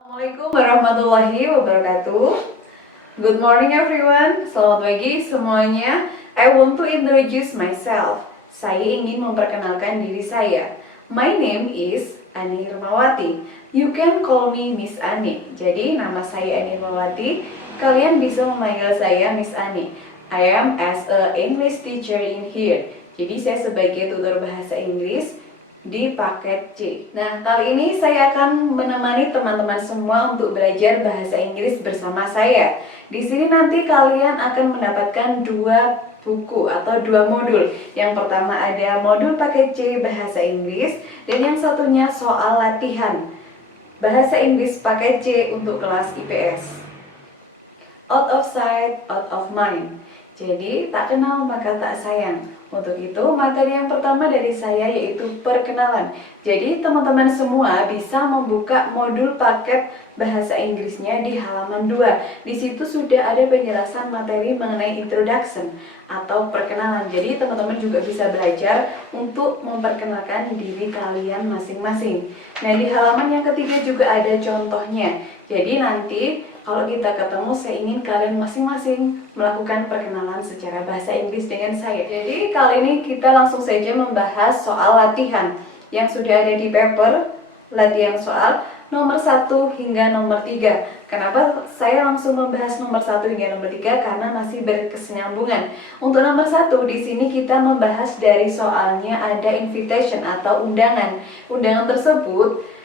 Assalamualaikum warahmatullahi wabarakatuh. Good morning everyone. Selamat pagi semuanya. I want to introduce myself. Saya ingin memperkenalkan diri saya. My name is Ani Hermawati. You can call me Miss Ani. Jadi nama saya Ani Hermawati. Kalian bisa memanggil saya Miss Ani. I am as a English teacher in here. Jadi saya sebagai tutor bahasa Inggris di paket C. Nah, kali ini saya akan menemani teman-teman semua untuk belajar bahasa Inggris bersama saya. Di sini nanti kalian akan mendapatkan dua buku atau dua modul. Yang pertama ada modul paket C bahasa Inggris dan yang satunya soal latihan bahasa Inggris paket C untuk kelas IPS. Out of sight, out of mind. Jadi, tak kenal maka tak sayang. Untuk itu, materi yang pertama dari saya yaitu perkenalan. Jadi, teman-teman semua bisa membuka modul paket bahasa Inggrisnya di halaman 2. Di situ sudah ada penjelasan materi mengenai introduction atau perkenalan. Jadi, teman-teman juga bisa belajar untuk memperkenalkan diri kalian masing-masing. Nah, di halaman yang ketiga juga ada contohnya. Jadi, nanti kalau kita ketemu, saya ingin kalian masing-masing melakukan perkenalan secara bahasa Inggris dengan saya. Jadi kali ini kita langsung saja membahas soal latihan yang sudah ada di paper, latihan soal nomor 1 hingga nomor 3. Kenapa saya langsung membahas nomor 1 hingga nomor 3? Karena masih berkesinambungan. Untuk nomor 1 di sini kita membahas dari soalnya ada invitation atau undangan. Undangan tersebut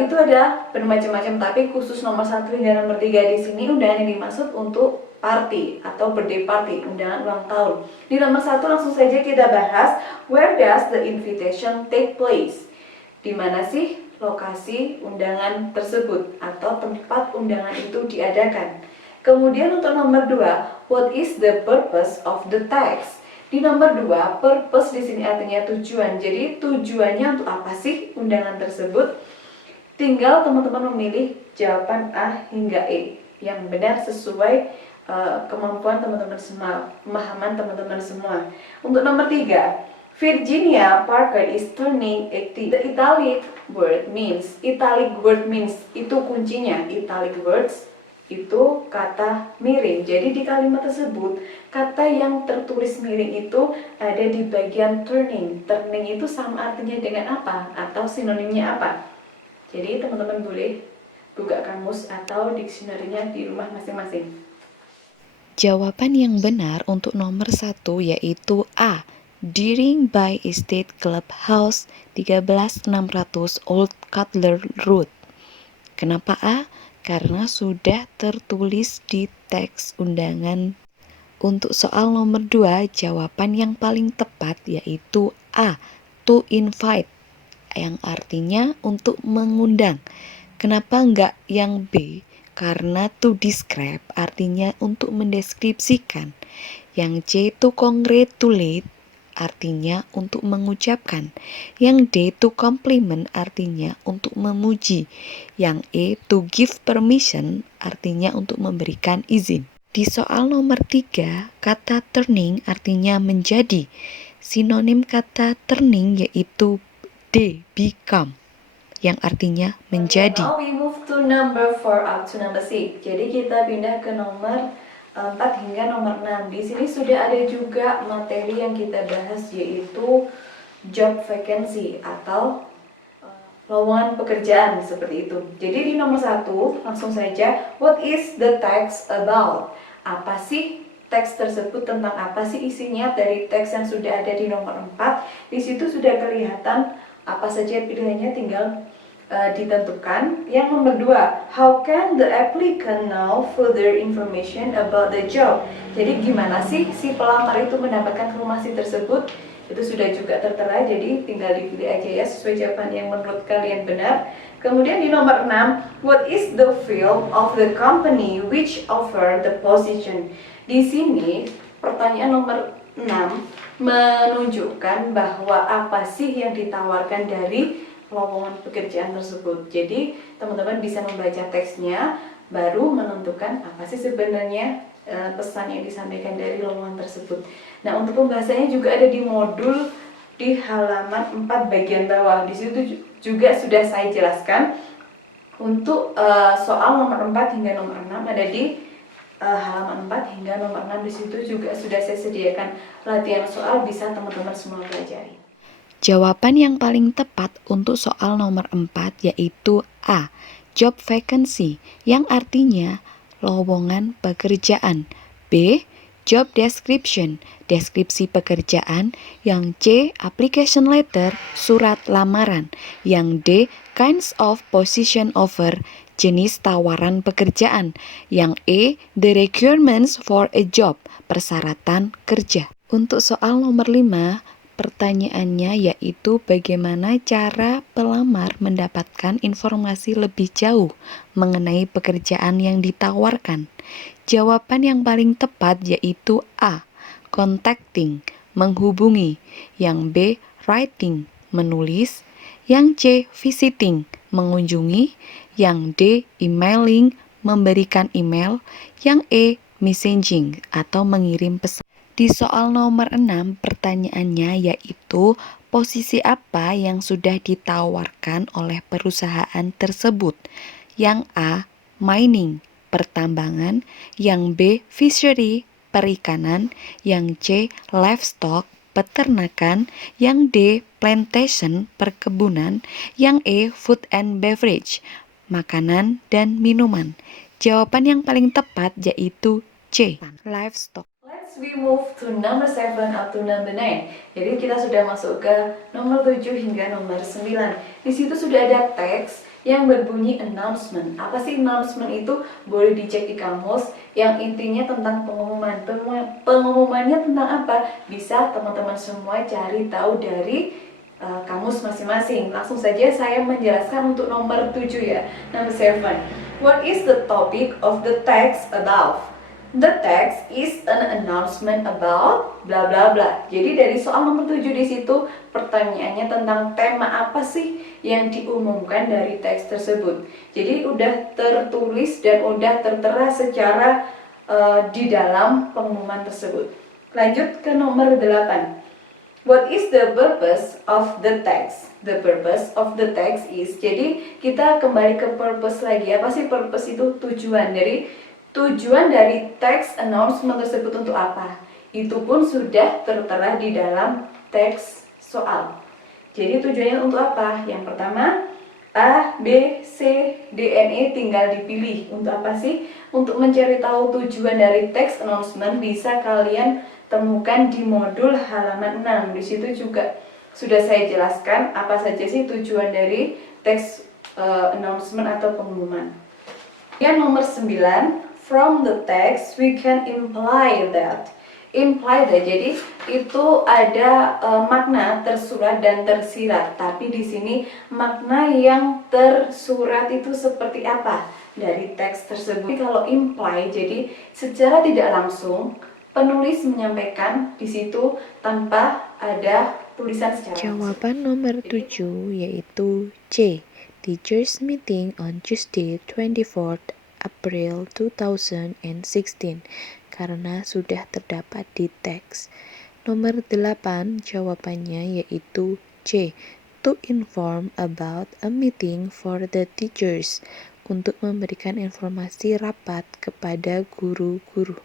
itu ada bermacam-macam, tapi khusus nomor 1 hingga nomor 3 di sini undangan yang dimaksud untuk party atau birthday party, undangan ulang tahun. Di nomor 1 langsung saja kita bahas, where does the invitation take place? Di mana sih lokasi undangan tersebut atau tempat undangan itu diadakan? Kemudian untuk nomor 2, what is the purpose of the text? Di nomor 2, purpose di sini artinya tujuan. Jadi tujuannya untuk apa sih undangan tersebut? Tinggal teman-teman memilih jawaban A hingga E yang benar sesuai kemampuan teman-teman semua, pemahaman teman-teman semua. Untuk nomor 3, Virginia Parker is turning 80. The italic word means itu kuncinya. Italic words itu kata miring. Jadi di kalimat tersebut kata yang tertulis miring itu ada di bagian turning. Turning itu sama artinya dengan apa atau sinonimnya apa? Jadi teman-teman boleh buka kamus atau dictionary-nya di rumah masing-masing. Jawaban yang benar untuk nomor 1 yaitu A. Deering by Estate Clubhouse 13600 Old Cutler Road. Kenapa A? Karena sudah tertulis di teks undangan. Untuk soal nomor 2, jawaban yang paling tepat yaitu A. To invite, yang artinya untuk mengundang. Kenapa enggak yang B? Karena to describe artinya untuk mendeskripsikan. Yang C to congratulate artinya untuk mengucapkan. Yang D to compliment artinya untuk memuji. Yang E to give permission artinya untuk memberikan izin. Di soal nomor 3, kata turning artinya menjadi. Sinonim kata turning yaitu D, become, yang artinya menjadi. Now we move to number 4 up to number 6. Jadi kita pindah ke nomor 4 hingga nomor 6. Di sini sudah ada juga materi yang kita bahas yaitu job vacancy atau lowongan pekerjaan seperti itu. Jadi di nomor 1 langsung saja, what is the text about? Apa sih teks tersebut, tentang apa sih isinya? Dari teks yang sudah ada di nomor 4, di situ sudah kelihatan apa saja pilihannya, tinggal ditentukan. Yang nomor 2, how can the applicant know further information about the job? Jadi gimana sih si pelamar itu mendapatkan informasi tersebut? Itu sudah juga tertera, jadi tinggal dipilih aja ya sesuai jawaban yang menurut kalian benar. Kemudian di nomor 6, what is the field of the company which offer the position? Di sini pertanyaan nomor 6 menunjukkan bahwa apa sih yang ditawarkan dari lowongan pekerjaan tersebut. Jadi teman-teman bisa membaca teksnya baru menentukan apa sih sebenarnya pesan yang disampaikan dari lowongan tersebut. Nah, untuk pembahasannya juga ada di modul di halaman 4 bagian bawah. Di situ juga sudah saya jelaskan Untuk soal nomor 4 hingga nomor 6 ada di halaman 4 hingga nomor 6. Di situ juga sudah saya sediakan latihan soal, bisa teman-teman semua pelajari. Jawaban yang paling tepat untuk soal nomor 4 yaitu A. Job vacancy, yang artinya lowongan pekerjaan. B. Job description, deskripsi pekerjaan. Yang C. Application letter, surat lamaran. Yang D. Kinds of position offer, jenis tawaran pekerjaan. Yang E. The requirements for a job, persyaratan kerja. Untuk soal nomor 5, pertanyaannya yaitu bagaimana cara pelamar mendapatkan informasi lebih jauh mengenai pekerjaan yang ditawarkan. Jawaban yang paling tepat yaitu A. Contacting, menghubungi. Yang B. Writing, menulis. Yang C. Visiting, mengunjungi. Yang D. Emailing, memberikan email. Yang E. Messaging, atau mengirim pesan. Di soal nomor 6, pertanyaannya yaitu posisi apa yang sudah ditawarkan oleh perusahaan tersebut. Yang A. Mining, pertambangan. Yang B. Fishery, perikanan. Yang C. Livestock, peternakan. Yang D. Plantation, perkebunan. Yang E. Food and beverage, makanan dan minuman. Jawaban yang paling tepat yaitu C. Livestock. We move to number 7 up to number 9. Jadi kita sudah masuk ke nomor 7 hingga nomor 9. Di situ sudah ada teks yang berbunyi announcement. Apa sih announcement itu? Boleh dicek di kamus. Yang intinya tentang pengumuman. Pengumumannya tentang apa? Bisa teman-teman semua cari tahu dari kamus masing-masing. Langsung saja saya menjelaskan untuk nomor 7 ya. Number 7. What is the topic of the text above? The text is an announcement about bla bla bla. Jadi dari soal nomor 7 di situ pertanyaannya tentang tema apa sih yang diumumkan dari teks tersebut. Jadi udah tertulis dan udah tertera secara di dalam pengumuman tersebut. Lanjut ke nomor 8. What is the purpose of the text? The purpose of the text is, jadi kita kembali ke purpose lagi. Apa sih purpose itu? Tujuan dari teks announcement tersebut untuk apa? Itu pun sudah tertera di dalam teks soal. Jadi tujuannya untuk apa? Yang pertama, A, B, C, D, N, E tinggal dipilih. Untuk apa sih? Untuk mencari tahu tujuan dari teks announcement bisa kalian temukan di modul halaman 6. Di situ juga sudah saya jelaskan apa saja sih tujuan dari teks announcement atau pengumuman. Yang nomor 9, from the text we can imply that. Jadi itu ada makna tersurat dan tersirat. Tapi di sini makna yang tersurat itu seperti apa dari teks tersebut. Kalau imply, jadi secara tidak langsung penulis menyampaikan di situ tanpa ada tulisan secara langsung. Jawaban nomor 7 yaitu C. Teachers meeting on Tuesday 24th April 2016, karena sudah terdapat di teks. Nomor 8 jawabannya yaitu C. To inform about a meeting for the teachers, untuk memberikan informasi rapat kepada guru-guru.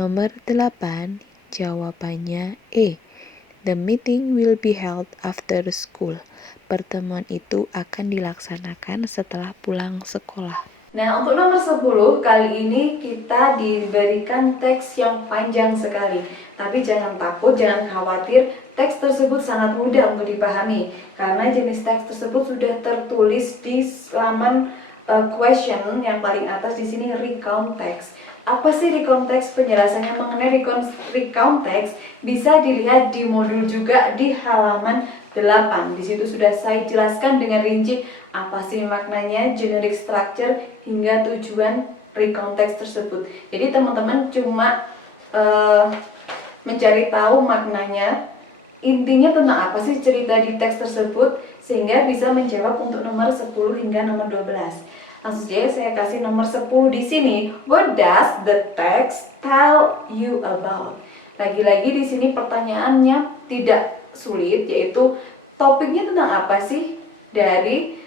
Nomor 8 jawabannya E. The meeting will be held after school. Pertemuan itu akan dilaksanakan setelah pulang sekolah. Nah, untuk nomor 10 kali ini kita diberikan teks yang panjang sekali. Tapi jangan takut, jangan khawatir, teks tersebut sangat mudah untuk dipahami karena jenis teks tersebut sudah tertulis di halaman question yang paling atas. Di sini recount text. Apa sih recount text? Penjelasannya mengenai recount text bisa dilihat di modul juga di halaman 8. Di situ sudah saya jelaskan dengan rinci apa sih maknanya, generic structure, hingga tujuan recount text tersebut. Jadi teman-teman cuma mencari tahu maknanya, intinya tentang apa sih cerita di teks tersebut, sehingga bisa menjawab untuk nomor 10 hingga nomor 12. Langsung saja saya kasih nomor 10 di sini. What does the text tell you about? Lagi-lagi di sini pertanyaannya tidak sulit, yaitu topiknya tentang apa sih dari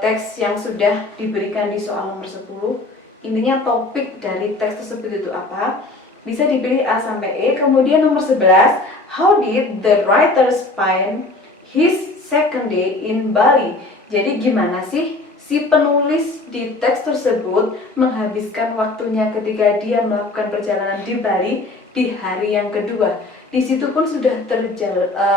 teks yang sudah diberikan di soal nomor 10. Intinya topik dari teks tersebut itu apa? Bisa dipilih A sampai E. Kemudian nomor 11, how did the writer spend his second day in Bali? Jadi gimana sih si penulis di teks tersebut menghabiskan waktunya ketika dia melakukan perjalanan di Bali di hari yang kedua. Di situ pun sudah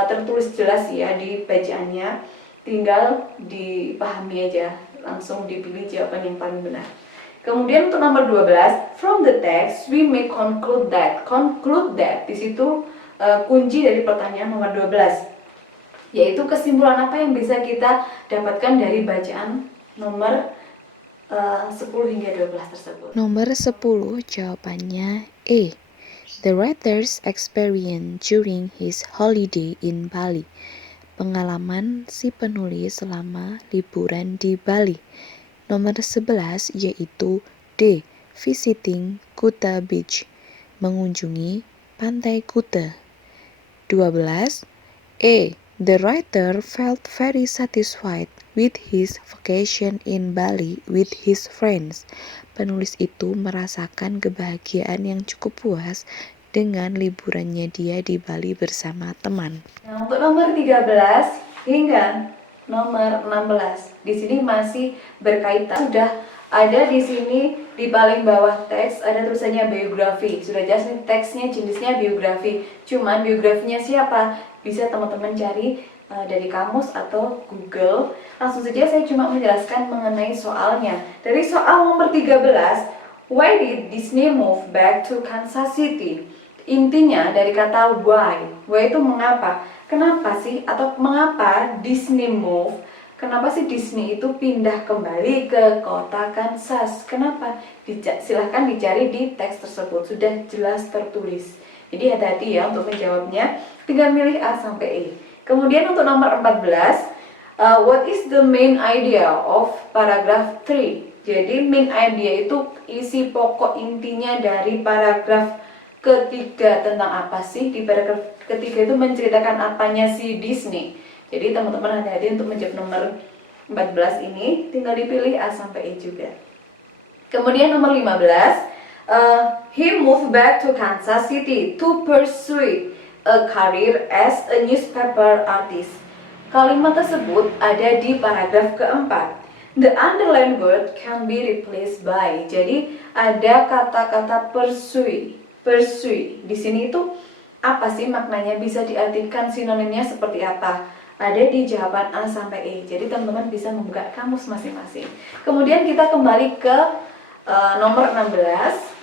tertulis jelas ya di bacaannya, tinggal dipahami aja, langsung dipilih jawaban yang paling benar. Kemudian untuk nomor 12, from the text we may conclude that. Conclude that di situ kunci dari pertanyaan nomor 12, yaitu kesimpulan apa yang bisa kita dapatkan dari bacaan nomor 10 hingga 12 tersebut. Nomor 10 jawabannya E. The writer's experience during his holiday in Bali. Pengalaman si penulis selama liburan di Bali. Nomor 11 yaitu D. Visiting Kuta Beach. Mengunjungi pantai Kuta. 12. E. The writer felt very satisfied with his vacation in Bali with his friends. Penulis itu merasakan kebahagiaan yang cukup puas dengan liburannya dia di Bali bersama teman. Nah, untuk nomor 13 hingga nomor 16, di sini masih berkaitan. Sudah ada di sini di paling bawah teks ada tulisannya biografi. Sudah jelas nih teksnya jenisnya biografi. Cuman biografinya siapa? Bisa teman-teman cari dari kamus atau Google. Langsung saja saya cuma menjelaskan mengenai soalnya. Dari soal nomor 13, why did Disney move back to Kansas City? Intinya dari kata why. Why itu mengapa? Kenapa sih? Atau mengapa Disney move? Kenapa sih Disney itu pindah kembali ke kota Kansas? Kenapa? Silahkan dicari di teks tersebut. Sudah jelas tertulis. Jadi hati-hati ya untuk menjawabnya. Tinggal milih A sampai E. Kemudian untuk nomor 14, what is the main idea of paragraph 3? Jadi main idea itu isi pokok intinya dari paragraf ketiga. Tentang apa sih? Di paragraf ketiga itu menceritakan apanya si Disney. Jadi teman-teman hati-hati untuk menjawab nomor 14 ini, tinggal dipilih A sampai E juga. Kemudian nomor 15, he moved back to Kansas City to pursue a career as a newspaper artist. Kalimat tersebut ada di paragraf keempat. The underlined word can be replaced by. Jadi ada kata-kata pursue. Pursue. Di sini itu apa sih maknanya? Bisa diartikan sinonimnya seperti apa? Ada di jawaban A sampai E. Jadi teman-teman bisa membuka kamus masing-masing. Kemudian kita kembali ke nomor 16.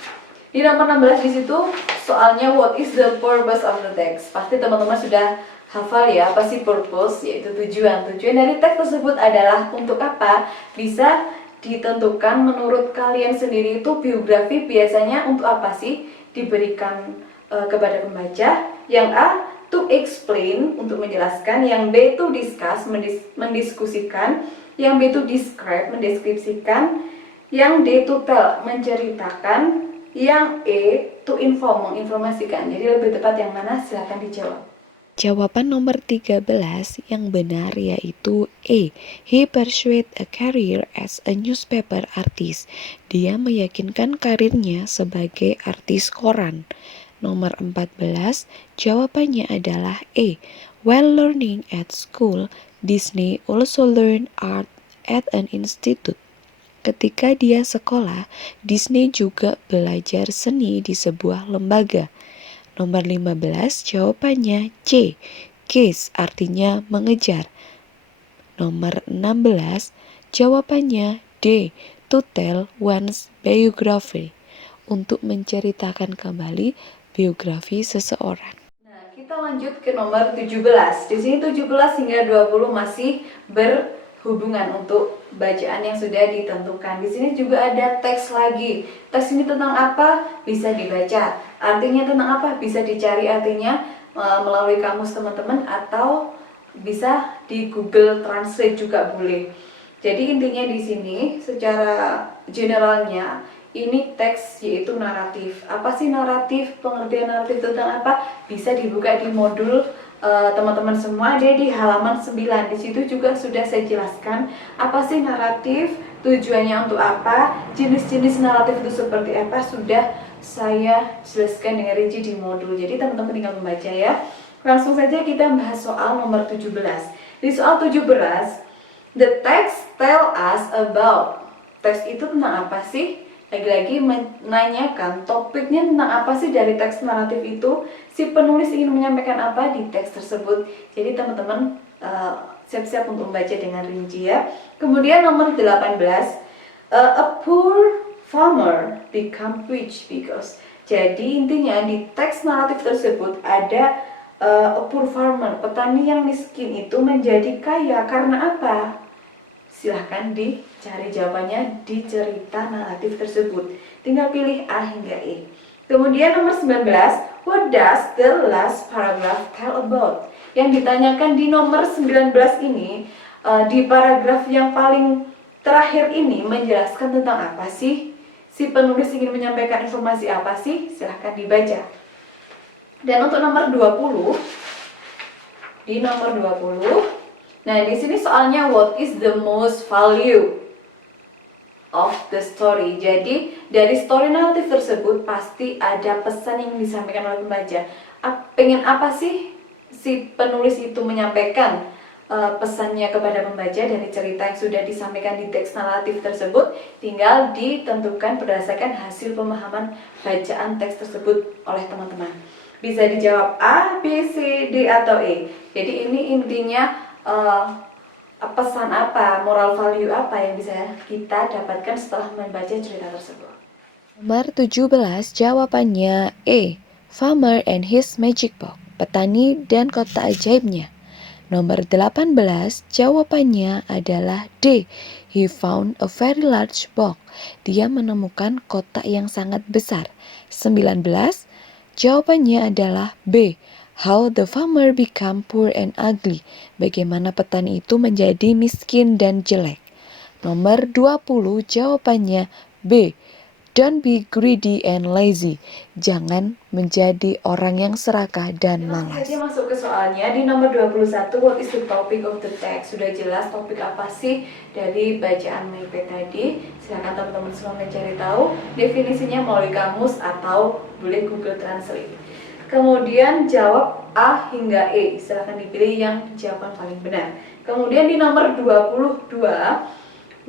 Di nomor 16 di situ soalnya what is the purpose of the text. Pasti teman-teman sudah hafal ya apa sih purpose, yaitu tujuan. Tujuan dari teks tersebut adalah untuk apa? Bisa ditentukan menurut kalian sendiri. Itu biografi biasanya untuk apa sih diberikan kepada pembaca. Yang A, to explain, untuk menjelaskan. Yang B, to discuss, mendiskusikan. Yang B, to describe, mendeskripsikan. Yang D, to tell, menceritakan. Yang E, to inform, menginformasikan. Jadi lebih tepat yang mana? Silahkan dijawab. Jawaban nomor 13 yang benar yaitu E. He pursued a career as a newspaper artist. Dia meyakinkan karirnya sebagai artis koran. Nomor 14, jawabannya adalah E. While learning at school, Disney also learned art at an institute. Ketika dia sekolah, Disney juga belajar seni di sebuah lembaga. Nomor 15, jawabannya C. Chase artinya mengejar. Nomor 16, jawabannya D. To tell one's biography. Untuk menceritakan kembali biografi seseorang. Nah, kita lanjut ke nomor 17. Di sini 17 hingga 20 masih berhubungan untuk bacaan yang sudah ditentukan. Di sini juga ada teks lagi. Teks ini tentang apa? Bisa dibaca. Artinya tentang apa? Bisa dicari artinya melalui kamus teman-teman atau bisa di Google Translate juga boleh. Jadi intinya di sini secara generalnya ini teks yaitu naratif. Apa sih naratif? Pengertian naratif tentang apa? Bisa dibuka di modul teman-teman semua ada di halaman 9. Di situ juga sudah saya jelaskan apa sih naratif, tujuannya untuk apa, jenis-jenis naratif itu seperti apa, sudah saya jelaskan dengan rinci di modul. Jadi teman-teman tinggal membaca ya. Langsung saja kita bahas soal nomor 17. Di soal 17, the text tell us about. Teks itu tentang apa sih? Lagi-lagi menanyakan topiknya tentang apa sih dari teks naratif itu, si penulis ingin menyampaikan apa di teks tersebut. Jadi teman-teman siap-siap untuk membaca dengan rinci ya. Kemudian nomor 18, a poor farmer become rich because. Jadi intinya di teks naratif tersebut ada a poor farmer, petani yang miskin itu menjadi kaya karena apa? Silahkan dicari jawabannya di cerita naratif tersebut. Tinggal pilih A hingga E. Kemudian nomor 19, what does the last paragraph tell about? Yang ditanyakan di nomor 19 ini, di paragraf yang paling terakhir ini menjelaskan tentang apa sih? Si penulis ingin menyampaikan informasi apa sih? Silahkan dibaca. Dan untuk nomor 20, di nomor 20, nah, di sini soalnya what is the most value of the story. Jadi, dari story naratif tersebut pasti ada pesan yang disampaikan oleh pembaca. Pengen apa sih si penulis itu menyampaikan pesannya kepada pembaca dari cerita yang sudah disampaikan di teks naratif tersebut? Tinggal ditentukan berdasarkan hasil pemahaman bacaan teks tersebut oleh teman-teman. Bisa dijawab A, B, C, D, atau E. Jadi ini intinya pesan apa, moral value apa yang bisa kita dapatkan setelah membaca cerita tersebut. Nomor 17 jawabannya E. Farmer and his magic box. Petani dan kotak ajaibnya. Nomor 18 jawabannya adalah D. He found a very large box. Dia menemukan kotak yang sangat besar. 19 jawabannya adalah B. How the farmer become poor and ugly. Bagaimana petani itu menjadi miskin dan jelek. Nomor 20 jawabannya B. Don't be greedy and lazy. Jangan menjadi orang yang serakah dan Langsung malas. saja masuk ke soalnya. Di nomor 21, what is the topic of the text? Sudah jelas topik apa sih dari bacaan MIP tadi. Silakan teman-teman semua mencari tahu definisinya melalui kamus atau boleh Google Translate. Kemudian jawab A hingga E. Silakan dipilih yang jawaban paling benar. Kemudian di nomor 22,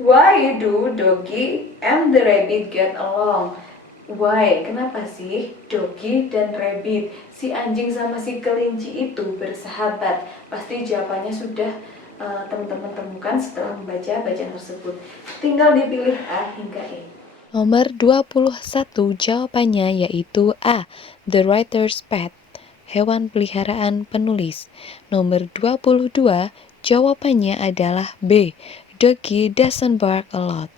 why do doggy and the rabbit get along? Why? Kenapa sih doggy dan rabbit, si anjing sama si kelinci itu bersahabat? Pasti jawabannya sudah teman-teman temukan setelah membaca bacaan tersebut. Tinggal dipilih A hingga E. Nomor 21 jawabannya yaitu A. The writer's pet. Hewan peliharaan penulis. Nomor 22 jawabannya adalah B. Doggy doesn't bark a lot.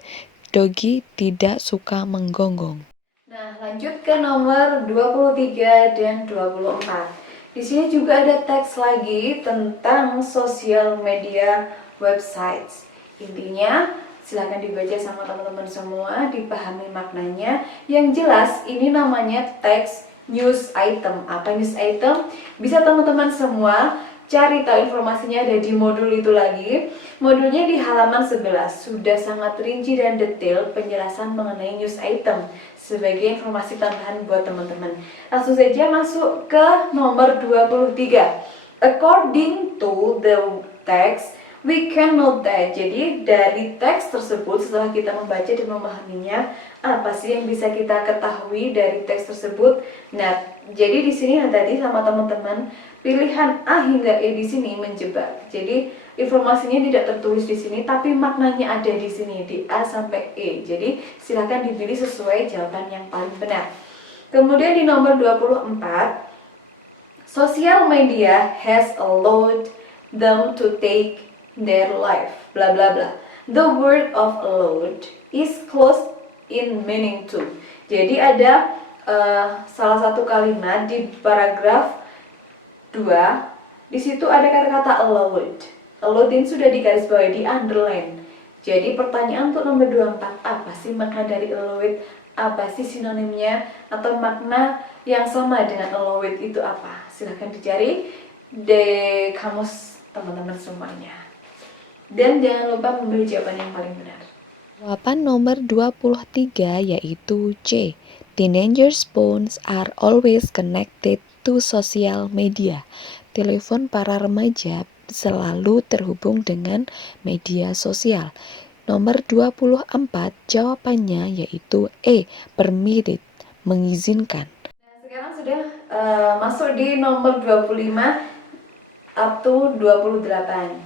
Doggy tidak suka menggonggong. Nah, lanjut ke nomor 23 dan 24. Di sini juga ada teks lagi tentang sosial media websites. Intinya, silahkan dibaca sama teman-teman semua, dipahami maknanya. Yang jelas, ini namanya teks news item. Apa news item? Bisa teman-teman semua cari tahu informasinya ada di modul itu lagi. Modulnya di halaman 11. Sudah sangat rinci dan detail penjelasan mengenai news item sebagai informasi tambahan buat teman-teman. Langsung saja masuk ke nomor 23. According to the text, we can note that. Jadi dari teks tersebut setelah kita membaca dan memahaminya, apa sih yang bisa kita ketahui dari teks tersebut? Nah, jadi di sini tadi sama teman-teman pilihan A hingga E di sini menjebak. Jadi informasinya tidak tertulis di sini, tapi maknanya ada di sini di A sampai E. Jadi silakan dipilih sesuai jawaban yang paling benar. Kemudian di nomor 24, social media has allowed them to take their life, bla bla bla. The word of allowed is close in meaning too. Jadi ada salah satu kalimat di paragraf 2. Di situ ada kata-kata allowed. Allowed ini sudah digarisbawahi, di underline. Jadi pertanyaan untuk nomor 24, apa sih makna dari allowed? Apa sih sinonimnya atau makna yang sama dengan allowed itu apa? Silahkan dicari di kamus teman-teman semuanya. Dan jangan lupa memilih jawaban yang paling benar. Jawaban nomor 23 yaitu C. Teenagers' phones are always connected to social media. Telepon para remaja selalu terhubung dengan media sosial. Nomor 24 jawabannya yaitu E. Permitted, mengizinkan. Nah, sekarang sudah masuk di nomor 25 up to 28.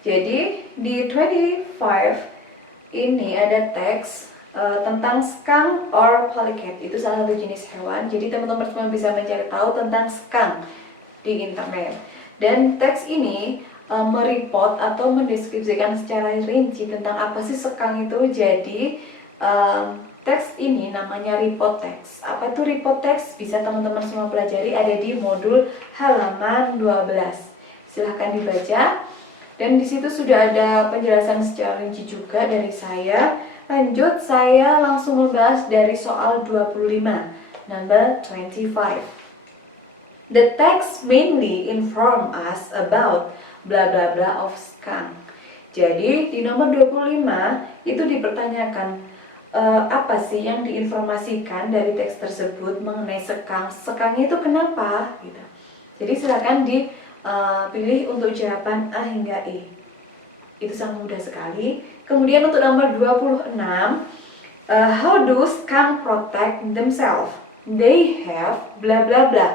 Jadi di 25 ini ada teks tentang skunk or polecat. Itu salah satu jenis hewan. Jadi teman-teman semua bisa mencari tahu tentang skunk di internet. Dan teks ini mereport atau mendeskripsikan secara rinci tentang apa sih skunk itu. Jadi teks ini namanya report text. Apa itu report text? Bisa teman-teman semua pelajari, ada di modul halaman 12. Silahkan dibaca. Dan di situ sudah ada penjelasan secara rinci juga dari saya. Lanjut, saya langsung membahas dari soal 25, number 25. The text mainly inform us about bla bla bla of skunk. Jadi di nomor 25 itu dipertanyakan apa sih yang diinformasikan dari teks tersebut mengenai skunk. Skunknya itu kenapa? Gitu. Jadi silakan dipilih untuk jawaban A hingga E. Itu sangat mudah sekali. Kemudian untuk nomor 26, how do skunk protect themselves? They have bla bla bla.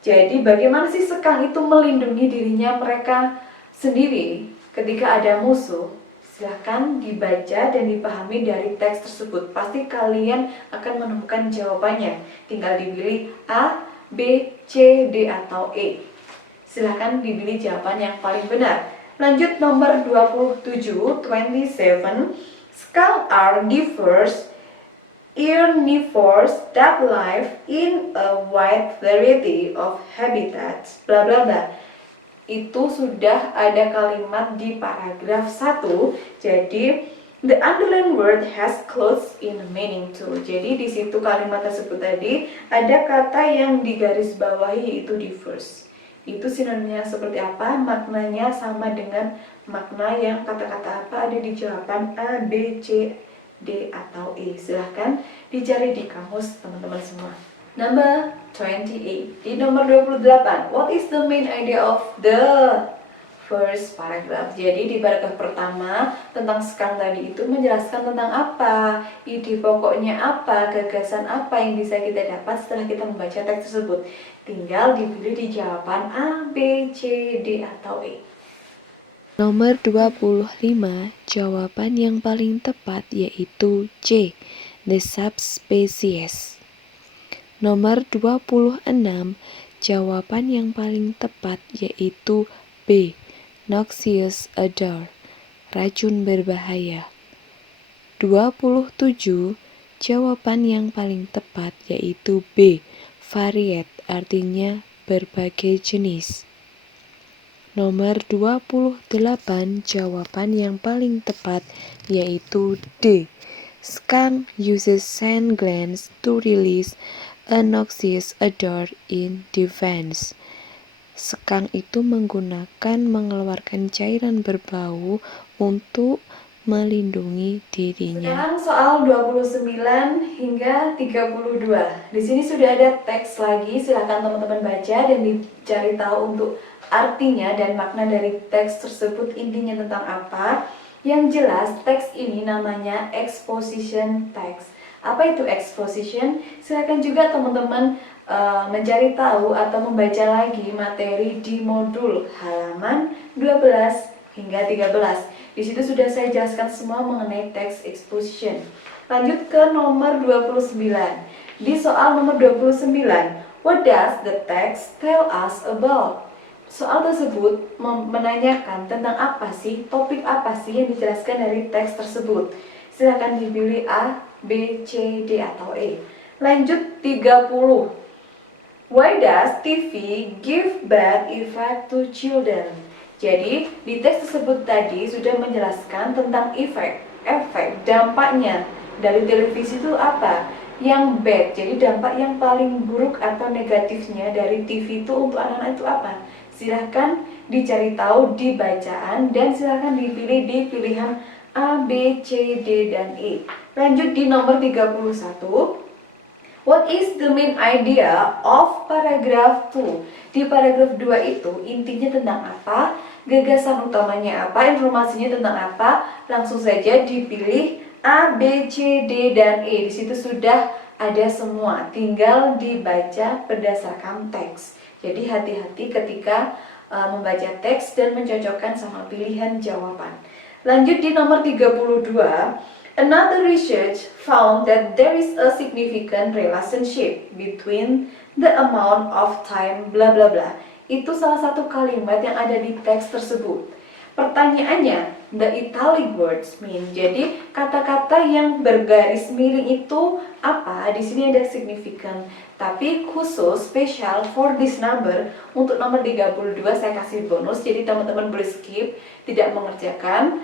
Jadi bagaimana sih skunk itu melindungi dirinya mereka sendiri ketika ada musuh? Silahkan dibaca dan dipahami dari teks tersebut. Pasti kalian akan menemukan jawabannya. Tinggal dipilih A, B, C, D, atau E. Silahkan dipilih jawaban yang paling benar. Lanjut nomor 27, 27. Skunk are diverse herbivores that live in a wide variety of habitats. Bla bla bla. Itu sudah ada kalimat di paragraf 1. Jadi the underlined word has close in meaning too. Jadi di situ kalimat tersebut tadi ada kata yang digarisbawahi yaitu diverse. Itu sinonimnya seperti apa? Maknanya sama dengan makna yang kata-kata apa ada di jawaban A, B, C, D, atau E. Silahkan dicari di kamus teman-teman semua. Number 28. Di nomor 28, what is the main idea of the first paragraph? Jadi di paragraf pertama tentang skunk tadi itu menjelaskan tentang apa, ide pokoknya apa, gagasan apa yang bisa kita dapat setelah kita membaca teks tersebut. Tinggal dipilih di jawaban A, B, C, D, atau E. Nomor 25, jawaban yang paling tepat yaitu C. The subspecies. Nomor 26, jawaban yang paling tepat yaitu B. Noxious odor, racun berbahaya. 27, jawaban yang paling tepat yaitu B. Varied, artinya berbagai jenis. Nomor 28, jawaban yang paling tepat yaitu D. Skunk uses scent glands to release a noxious odor in defense. Skunk itu mengeluarkan cairan berbau untuk melindungi dirinya. Sekarang soal 29 hingga 32. Di sini sudah ada teks lagi, silakan teman-teman baca dan dicari tahu untuk artinya dan makna dari teks tersebut, intinya tentang apa. Yang jelas teks ini namanya exposition text. Apa itu exposition? Silakan juga teman-teman mencari tahu atau membaca lagi materi di modul halaman 12 hingga 13. Di situ sudah saya jelaskan semua mengenai text exposition. Lanjut ke nomor 29. Di soal nomor 29, what does the text tell us about? Soal tersebut menanyakan tentang apa sih, topik apa sih yang dijelaskan dari teks tersebut. Silakan dipilih A, B, C, D, atau E. Lanjut 30. Why does TV give bad effect to children? Jadi di teks tersebut tadi sudah menjelaskan tentang efek, dampaknya dari televisi itu apa? Yang bad, jadi dampak yang paling buruk atau negatifnya dari TV itu untuk anak-anak itu apa? Silahkan dicari tahu di bacaan dan silahkan dipilih di pilihan A, B, C, D, dan E. Lanjut di nomor 31. What is the main idea of paragraph 2? Di paragraf 2 itu intinya tentang apa, gagasan utamanya apa, informasinya tentang apa. Langsung saja dipilih A, B, C, D, dan E. Di situ sudah ada semua, tinggal dibaca berdasarkan teks. Jadi hati-hati ketika membaca teks dan mencocokkan sama pilihan jawaban. Lanjut di nomor 32. Another research found that there is a significant relationship between the amount of time bla bla bla. Itu salah satu kalimat yang ada di teks tersebut. Pertanyaannya, the italic words mean. Jadi kata-kata yang bergaris miring itu apa? Di sini ada significant. Tapi khusus spesial for this number, untuk nomor 32 saya kasih bonus. Jadi teman-teman boleh skip, tidak mengerjakan.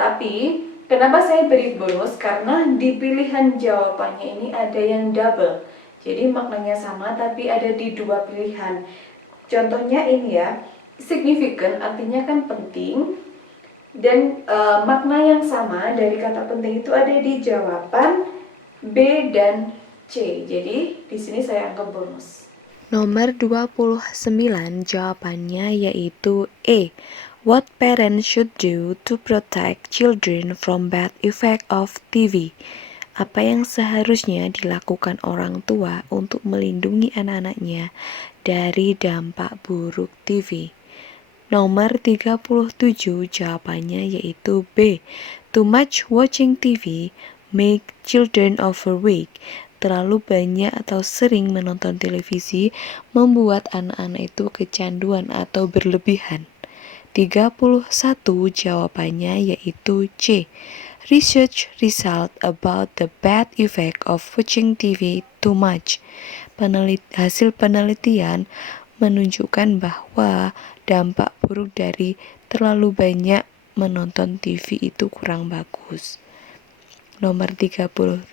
Tapi kenapa saya beri bonus? Karena di pilihan jawabannya ini ada yang double. Jadi maknanya sama tapi ada di dua pilihan. Contohnya ini ya, significant artinya kan penting. Dan makna yang sama dari kata penting itu ada di jawaban B dan C. Jadi di sini saya anggap bonus. Nomor 29 jawabannya yaitu E. What parents should do to protect children from bad effect of TV? Apa yang seharusnya dilakukan orang tua untuk melindungi anak-anaknya dari dampak buruk TV? Nomor 37 jawabannya yaitu B. Too much watching TV make children overweight. Terlalu banyak atau sering menonton televisi membuat anak-anak itu kecanduan atau berlebihan. 31 jawabannya yaitu C. Research result about the bad effect of watching TV too much. Hasil penelitian menunjukkan bahwa dampak buruk dari terlalu banyak menonton TV itu kurang bagus. Nomor 35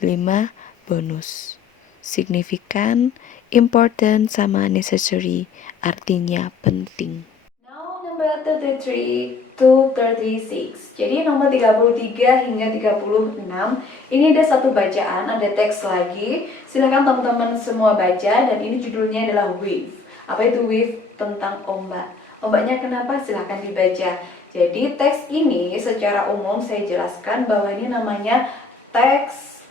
bonus. Signifikan, important, sama necessary artinya penting. Now number 33 to 36. Jadi nomor 33 hingga 36 ini ada satu bacaan, ada teks lagi. Silahkan teman-teman semua baca dan ini judulnya adalah wave. Apa itu wave? Tentang ombak. Ombaknya kenapa? Silahkan dibaca. Jadi teks ini secara umum saya jelaskan bahwa ini namanya teks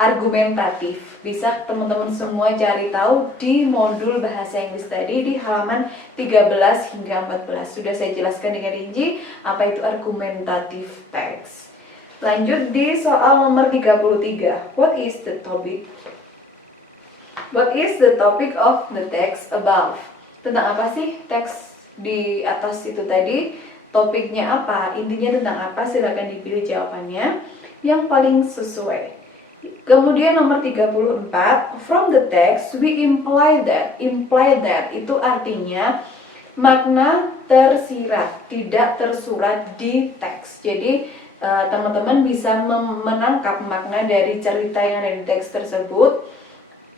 argumentatif. Bisa teman-teman semua cari tahu di modul bahasa Inggris tadi di halaman 13 hingga 14. Sudah saya jelaskan dengan rinci apa itu argumentatif teks. Lanjut di soal nomor 33. What is the topic? What is the topic of the text above? Tentang apa sih teks di atas itu tadi? Topiknya apa? Intinya tentang apa? Silakan dipilih jawabannya yang paling sesuai. Kemudian nomor 34, from the text we imply that itu artinya makna tersirat, tidak tersurat di teks. Jadi teman-teman bisa menangkap makna dari cerita yang ada di teks tersebut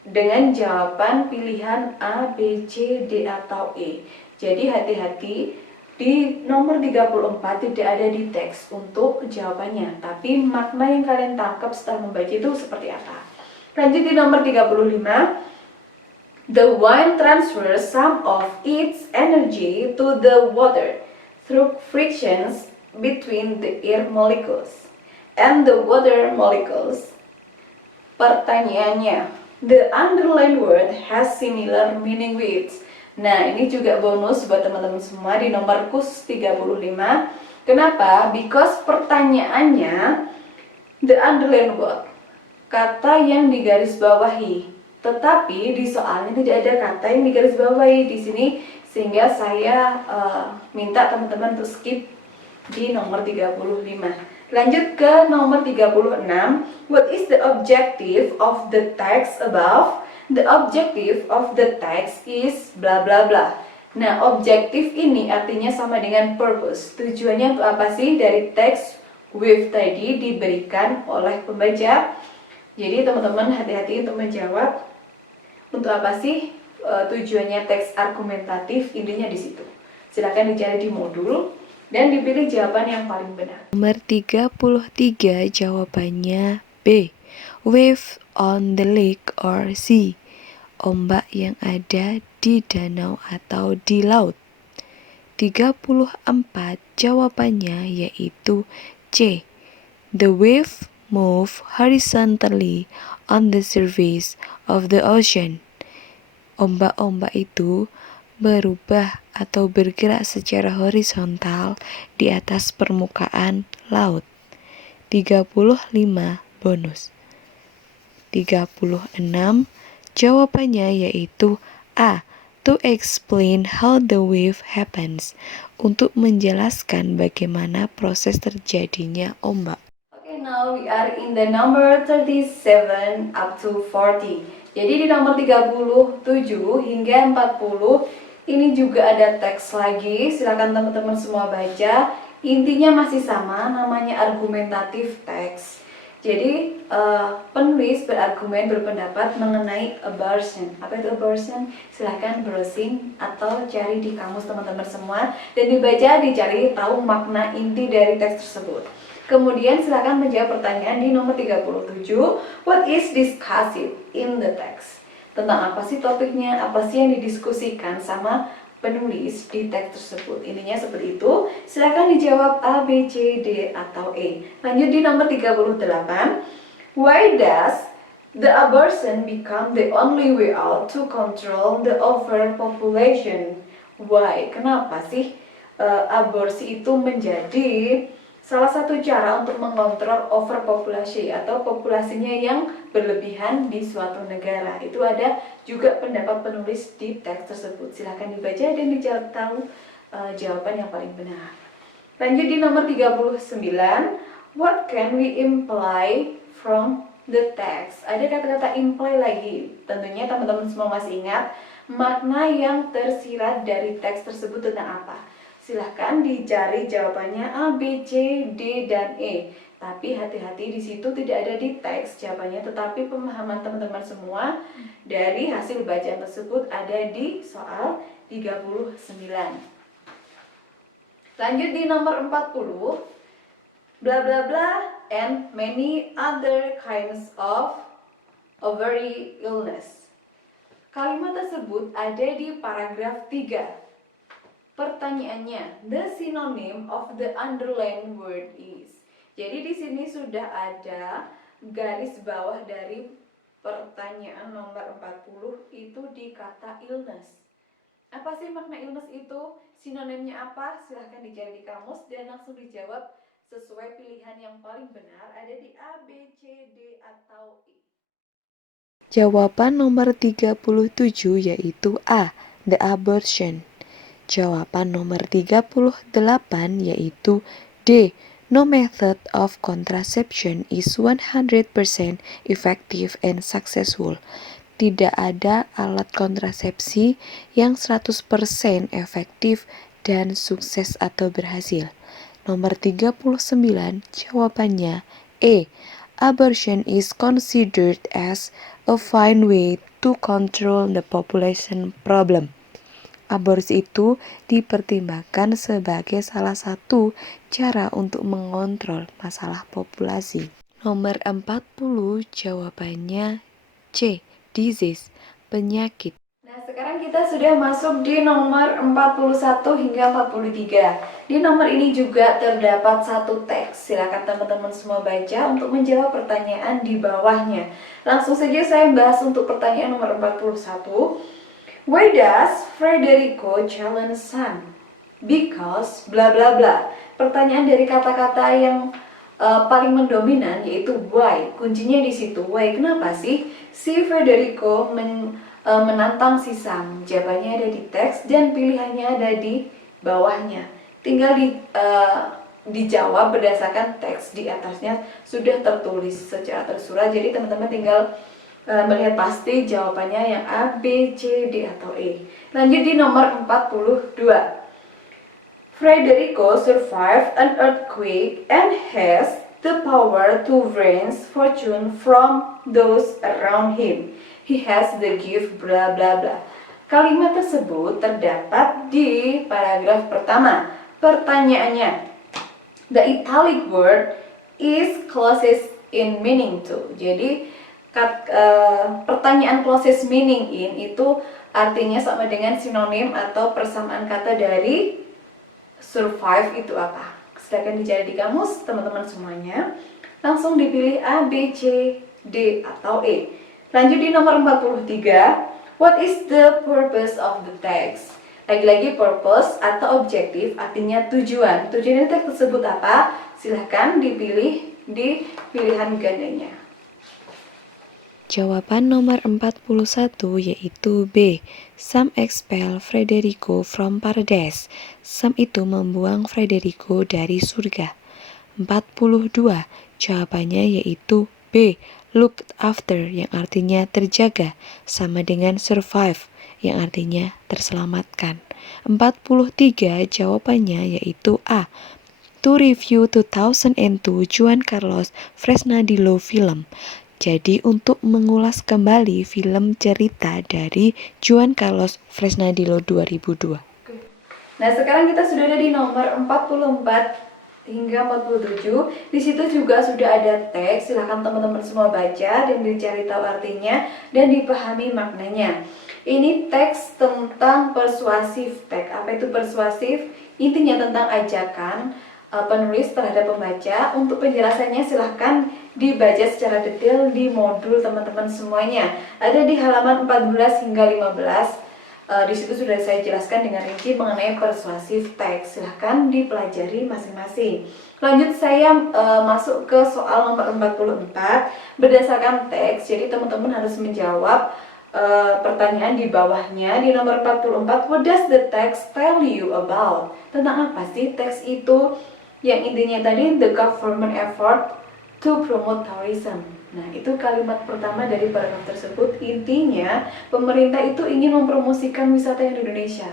dengan jawaban pilihan A, B, C, D, atau E. Jadi hati-hati, di nomor 34 tidak ada di teks untuk jawabannya, tapi makna yang kalian tangkap setelah membaca itu seperti apa. Lanjut di nomor 35. The wine transfers some of its energy to the water through frictions between the air molecules and the water molecules. Pertanyaannya, the underlined word has similar meaning with. Nah, ini juga bonus buat teman-teman semua di nomor khusus 35. Kenapa? Because pertanyaannya the underlined word, kata yang digarisbawahi. Tetapi di soalnya tidak ada kata yang digarisbawahi di sini, sehingga saya minta teman-teman untuk skip di nomor 35. Lanjut ke nomor 36. What is the objective of the text above? The objective of the text is bla bla bla. Nah, objektif ini artinya sama dengan purpose. Tujuannya untuk apa sih dari teks with tadi diberikan oleh pembaca? Jadi teman-teman hati-hati untuk menjawab untuk apa sih tujuannya teks argumentatif, intinya di situ. Silakan dicari di modul dan dipilih jawaban yang paling benar. Nomor 33 jawabannya B. Wave on the lake or sea. Ombak yang ada di danau atau di laut. 34 jawabannya yaitu C. The wave move horizontally on the surface of the ocean. Ombak-ombak itu berubah atau bergerak secara horizontal di atas permukaan laut. 35 bonus. 36 jawabannya yaitu A. To explain how the wave happens. Untuk menjelaskan bagaimana proses terjadinya ombak. Okay, now we are in the number 37 up to 40. Jadi di nomor 37 hingga 40 ini juga ada teks lagi. Silakan teman-teman semua baca. Intinya masih sama, namanya argumentatif teks. Jadi penulis berargumen berpendapat mengenai abortion. Apa itu abortion? Silahkan browsing atau cari di kamus teman-teman semua dan dibaca, dicari tahu makna inti dari teks tersebut. Kemudian silahkan menjawab pertanyaan di nomor 37. What is discussed in the text? Tentang apa sih topiknya? Apa sih yang didiskusikan sama penulis di teks tersebut? Intinya seperti itu. Silakan dijawab A, B, C, D, atau E. Lanjut di nomor 38. Why does the abortion become the only way out to control the overpopulation? Why? Kenapa sih aborsi itu menjadi salah satu cara untuk mengontrol overpopulasi atau populasinya yang berlebihan di suatu negara? Itu ada juga pendapat penulis di teks tersebut. Silahkan dibaca dan dijawab tahu jawaban yang paling benar. Lanjut di nomor 39. What can we imply from the text? Ada kata-kata imply lagi. Tentunya teman-teman semua masih ingat makna yang tersirat dari teks tersebut tentang apa? Silahkan dicari jawabannya A, B, C, D, dan E. Tapi hati-hati, di situ tidak ada di teks jawabannya, tetapi pemahaman teman-teman semua dari hasil bacaan tersebut ada di soal 39. Lanjut di nomor 40. Bla bla bla and many other kinds of ovary illness. Kalimat tersebut ada di paragraf 3. Pertanyaannya, the synonym of the underlined word is. Jadi di sini sudah ada garis bawah dari pertanyaan nomor 40 itu di kata illness. Apa sih makna illness itu? Sinonimnya apa? Silahkan dicari di kamus dan langsung dijawab sesuai pilihan yang paling benar. Ada di A, B, C, D, atau E. Jawaban nomor 37 yaitu A. The abortion. Jawaban nomor 38 yaitu D. No method of contraception is 100% effective and successful. Tidak ada alat kontrasepsi yang 100% efektif dan sukses atau berhasil. Nomor 39 jawabannya E. Abortion is considered as a fine way to control the population problem. Aborsi itu dipertimbangkan sebagai salah satu cara untuk mengontrol masalah populasi. Nomor 40 jawabannya C. Disease, penyakit. Nah, sekarang kita sudah masuk di nomor 41 hingga 43. Di nomor ini juga terdapat satu teks. Silakan teman-teman semua baca untuk menjawab pertanyaan di bawahnya. Langsung saja saya bahas untuk pertanyaan nomor 41. Why does Federico challenge Sam? Because bla bla bla. Pertanyaan dari kata-kata yang paling mendominan yaitu why. Kuncinya di situ. Why? Kenapa sih si Federico menantang si Sam? Jawabannya ada di teks dan pilihannya ada di bawahnya. Tinggal dijawab berdasarkan teks di atasnya sudah tertulis secara tersurat. Jadi teman-teman tinggal melihat pasti jawabannya yang A, B, C, D, atau E. Lanjut di nomor 42. Federico survived an earthquake and has the power to wrench fortune from those around him. He has the gift bla bla bla. Kalimat tersebut terdapat di paragraf pertama. Pertanyaannya, the italic word is closest in meaning to. Jadi pertanyaan closest meaning in itu artinya sama dengan sinonim atau persamaan kata dari survive itu apa? Silakan dicari di kamus teman-teman semuanya. Langsung dipilih A, B, C, D, atau E. Lanjut di nomor 43. What is the purpose of the text? Lagi-lagi purpose atau objektif artinya tujuan. Tujuan teks tersebut apa? Silahkan dipilih di pilihan gandanya. Jawaban nomor 41 yaitu B. Sam expel Federico from paradise. Sam itu membuang Federico dari surga. 42. Jawabannya yaitu B. Looked after yang artinya terjaga sama dengan survive yang artinya terselamatkan. 43. Jawabannya yaitu A. To review 2002 Juan Carlos Fresnadillo film. Jadi untuk mengulas kembali film cerita dari Juan Carlos Fresnadillo 2002. Nah, sekarang kita sudah ada di nomor 44 hingga 47. Di situ juga sudah ada teks. Silahkan teman-teman semua baca dan dicari tahu artinya dan dipahami maknanya. Ini teks tentang persuasif teks. Apa itu persuasif? Intinya tentang ajakan penulis terhadap pembaca. Untuk penjelasannya silahkan dibaca secara detail di modul teman-teman semuanya. Ada di halaman 14 hingga 15. Di situ sudah saya jelaskan dengan rinci mengenai persuasif teks. Silahkan dipelajari masing-masing. Lanjut saya masuk ke soal nomor 44 berdasarkan teks. Jadi teman-teman harus menjawab pertanyaan di bawahnya. Di nomor 44, what does the text tell you about? Tentang apa sih teks itu? Yang intinya tadi, the government effort to promote tourism. Nah, itu kalimat pertama dari paragraf tersebut. Intinya, pemerintah itu ingin mempromosikan wisata di Indonesia.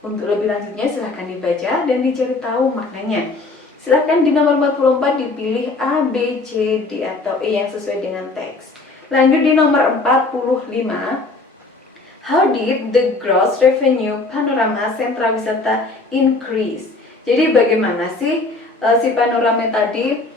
Untuk lebih lanjutnya, silahkan dibaca dan dicari tahu maknanya. Silahkan di nomor 44 dipilih A, B, C, D, atau E yang sesuai dengan teks. Lanjut di nomor 45. How did the gross revenue panorama sentra wisata increase? Jadi bagaimana sih si panorama tadi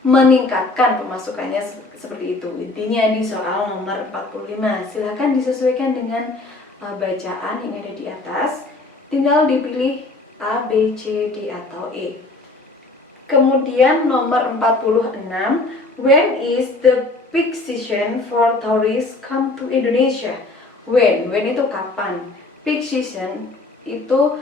meningkatkan pemasukannya seperti itu. Intinya di soal nomor 45. Silahkan disesuaikan dengan bacaan yang ada di atas. Tinggal dipilih A, B, C, D, atau E. Kemudian nomor 46. When is the peak season for tourists come to Indonesia? When itu kapan? Peak season itu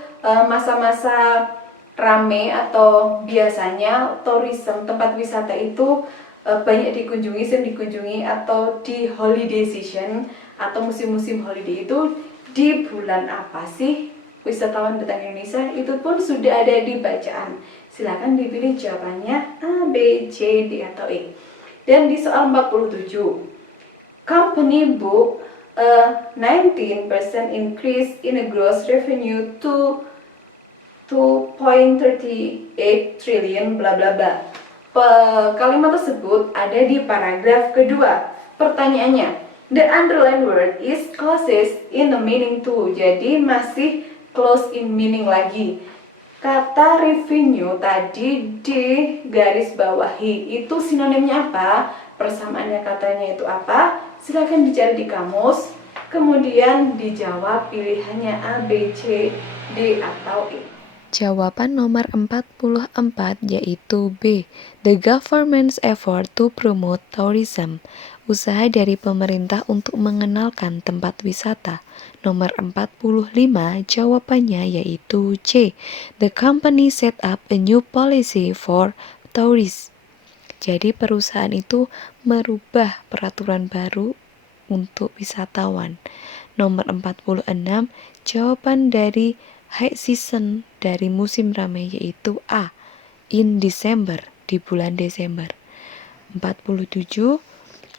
masa-masa rame atau biasanya tourism, tempat wisata itu banyak dikunjungi, sering dikunjungi atau di holiday season atau musim-musim holiday itu di bulan apa sih wisatawan datang ke Indonesia? Itu pun sudah ada di bacaan. Silakan dipilih jawabannya A, B, C, D, atau E. Dan di soal 47, company book a 19% increase in a gross revenue to 2.38 trillion bla bla bla. Kalimat tersebut ada di paragraf kedua. Pertanyaannya, the underlined word is closest in the meaning to. Jadi masih close in meaning lagi. Kata revenue tadi di garis bawahi itu sinonimnya apa? Persamaannya katanya itu apa? Silakan dicari di kamus. Kemudian dijawab pilihannya A, B, C, D, atau E. Jawaban nomor 44 yaitu B. The government's effort to promote tourism. Usaha dari pemerintah untuk mengenalkan tempat wisata. Nomor 45 jawabannya yaitu C. The company set up a new policy for tourists. Jadi perusahaan itu merubah peraturan baru untuk wisatawan. Nomor 46 jawaban dari high season dari musim ramai yaitu A. In December, di bulan Desember. 47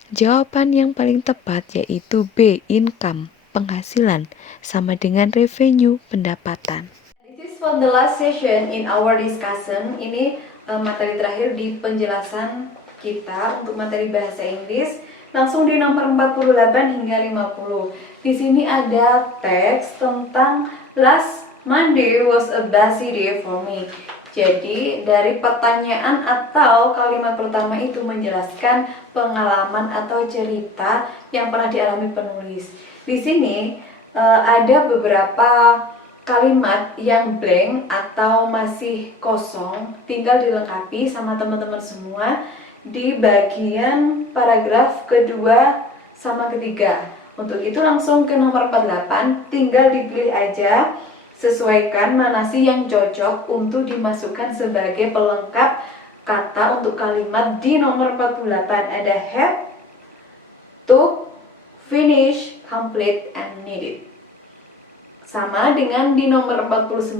jawaban yang paling tepat yaitu B. Income, penghasilan, sama dengan revenue, pendapatan. This is for the last session in our discussion. Ini materi terakhir di penjelasan kita untuk materi bahasa Inggris. Langsung di nomor 48 hingga 50. Di sini ada teks tentang last Monday was a busy day for me. Jadi dari pertanyaan atau kalimat pertama itu menjelaskan pengalaman atau cerita yang pernah dialami penulis. Di sini ada beberapa kalimat yang blank atau masih kosong, tinggal dilengkapi sama teman-teman semua di bagian paragraf kedua sama ketiga. Untuk itu langsung ke nomor 48, tinggal dipilih aja, sesuaikan mana sih yang cocok untuk dimasukkan sebagai pelengkap kata untuk kalimat di nomor 48. Ada have, took, finish, complete, and needed. Sama dengan di nomor 49,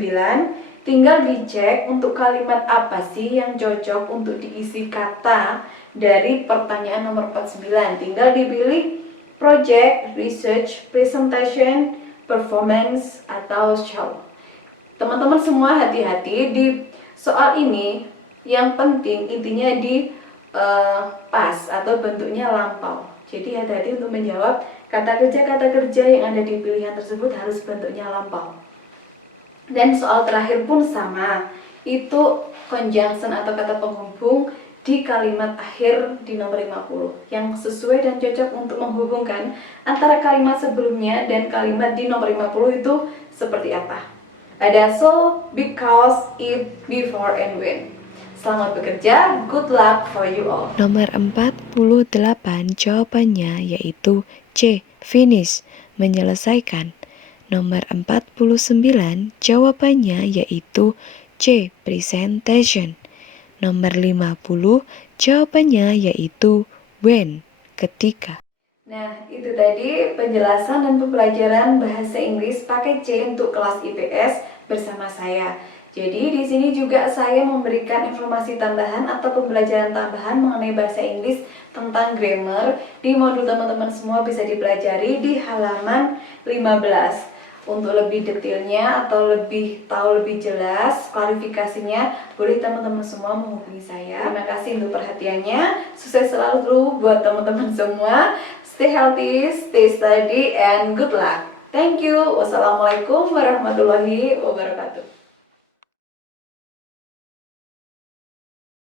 tinggal dicek untuk kalimat apa sih yang cocok untuk diisi kata dari pertanyaan nomor 49. Tinggal dipilih project, research, presentation, performance, atau show. Teman-teman semua hati-hati di soal ini, yang penting intinya di past atau bentuknya lampau. Jadi hati-hati untuk menjawab kata kerja yang ada di pilihan tersebut harus bentuknya lampau. Dan soal terakhir pun sama, itu conjunction atau kata penghubung di kalimat akhir di nomor 50 yang sesuai dan cocok untuk menghubungkan antara kalimat sebelumnya dan kalimat di nomor 50 itu seperti apa. Ada so, because, if, before, and when. Selamat bekerja, good luck for you all. Nomor 48 jawabannya yaitu C. Finish, menyelesaikan. Nomor 49 jawabannya yaitu C. Presentation. Nomor 50 jawabannya yaitu when, ketika. Nah, itu tadi penjelasan dan pembelajaran bahasa Inggris paket C untuk kelas IPS bersama saya. Jadi di sini juga saya memberikan informasi tambahan atau pembelajaran tambahan mengenai bahasa Inggris tentang grammar di modul teman-teman semua bisa dipelajari di halaman 15. Untuk lebih detailnya atau lebih tahu lebih jelas klarifikasinya, boleh teman-teman semua menghubungi saya. Terima kasih untuk perhatiannya. Sukses selalu buat teman-teman semua. Stay healthy, stay study, and good luck. Thank you. Wassalamualaikum warahmatullahi wabarakatuh.